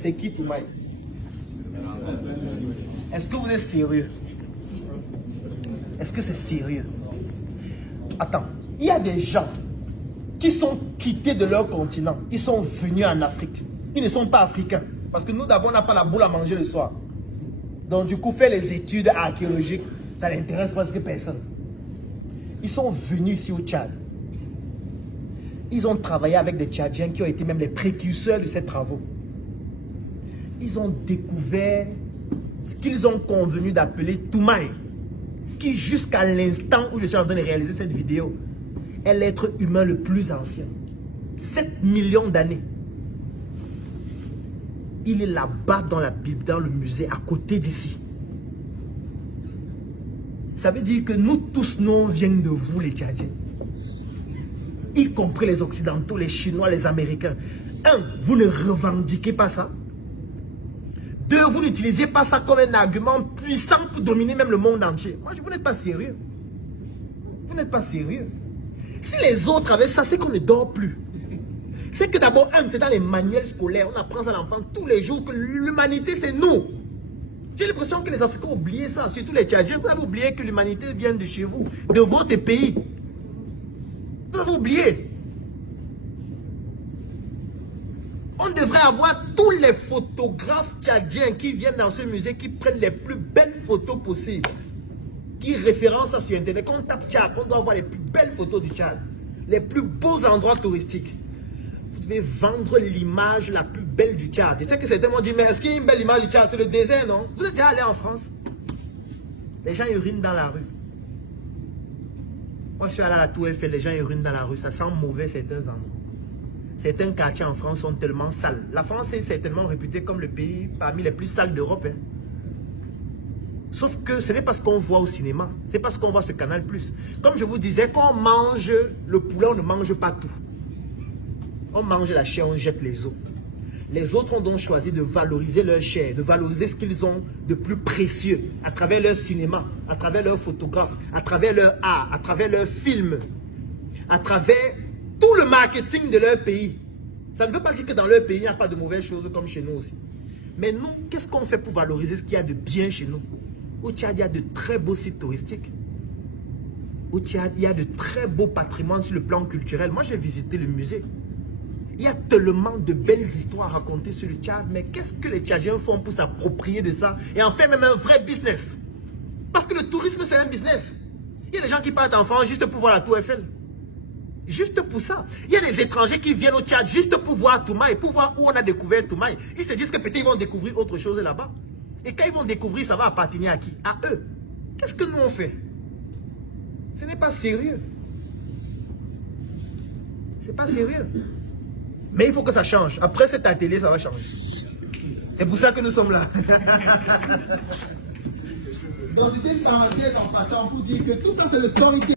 C'est qui Toumaï? Est-ce que vous êtes sérieux? Est-ce que c'est sérieux? Attends, il y a des gens qui sont quittés de leur continent. Ils sont venus en Afrique. Ils ne sont pas africains. Parce que nous, d'abord, on n'a pas la boule à manger le soir. Donc, du coup, faire les études archéologiques, ça n'intéresse presque personne. Ils sont venus ici au Tchad. Ils ont travaillé avec des Tchadiens qui ont été même les précurseurs de ces travaux. Ils ont découvert ce qu'ils ont convenu d'appeler Toumaï, qui jusqu'à l'instant où je suis en train de réaliser cette vidéo, est l'être humain le plus ancien. 7 millions d'années. Il est là-bas dans la Bible, dans le musée, à côté d'ici. Ça veut dire que nous tous, nous viennent de vous, les Tchadiens. Y compris les Occidentaux, les Chinois, les Américains. Un, vous ne revendiquez pas ça. Deux, vous n'utilisez pas ça comme un argument puissant pour dominer même le monde entier. Moi, vous n'êtes pas sérieux. Vous n'êtes pas sérieux. Si les autres avaient ça, c'est qu'on ne dort plus. C'est que d'abord, c'est dans les manuels scolaires, on apprend ça à l'enfant tous les jours, que l'humanité, c'est nous. J'ai l'impression que les Africains ont oublié ça, surtout les Tchadiens. Vous avez oublié que l'humanité vient de chez vous, de votre pays. Vous avez oublié. On devrait avoir tous les photographes tchadiens qui viennent dans ce musée, qui prennent les plus belles photos possibles, qui référencent ça sur Internet. Quand on tape Tchad, on doit avoir les plus belles photos du Tchad, les plus beaux endroits touristiques. Vous devez vendre l'image la plus belle du Tchad. Je sais que certains m'ont dit, mais est-ce qu'il y a une belle image du Tchad? C'est le désert, non? Vous êtes déjà allé en France? Les gens urinent dans la rue. Moi, je suis allé à la Tour Eiffel, les gens urinent dans la rue. Ça sent mauvais certains endroits. Certains quartiers en France sont tellement sales. La France est certainement réputée comme le pays parmi les plus sales d'Europe. Hein. Sauf que ce n'est pas ce qu'on voit au cinéma. C'est parce qu'on voit ce Canal+. Comme je vous disais, quand on mange le poulet, on ne mange pas tout. On mange la chair, on jette les os. Les autres ont donc choisi de valoriser leur chair, de valoriser ce qu'ils ont de plus précieux à travers leur cinéma, à travers leurs photographes, à travers leur art, à travers leurs films, à travers tout le marketing de leur pays. Ça ne veut pas dire que dans leur pays, il n'y a pas de mauvaises choses comme chez nous aussi. Mais nous, qu'est-ce qu'on fait pour valoriser ce qu'il y a de bien chez nous? Au Tchad, il y a de très beaux sites touristiques. Au Tchad, il y a de très beaux patrimoines sur le plan culturel. Moi, j'ai visité le musée. Il y a tellement de belles histoires à raconter sur le Tchad. Mais qu'est-ce que les Tchadiens font pour s'approprier de ça et en faire même un vrai business? Parce que le tourisme, c'est un business. Il y a des gens qui partent en France juste pour voir la Tour Eiffel. Juste pour ça. Il y a des étrangers qui viennent au Tchad juste pour voir Toumaï, pour voir où on a découvert Toumaï. Ils se disent que peut-être ils vont découvrir autre chose là-bas. Et quand ils vont découvrir, ça va appartenir à qui? À eux. Qu'est-ce que nous on fait? Ce n'est pas sérieux. C'est pas sérieux. Mais il faut que ça change. Après cet atelier, ça va changer. C'est pour ça que nous sommes là. Donc c'était une parenthèse en passant pour dire que tout ça c'est le storytelling.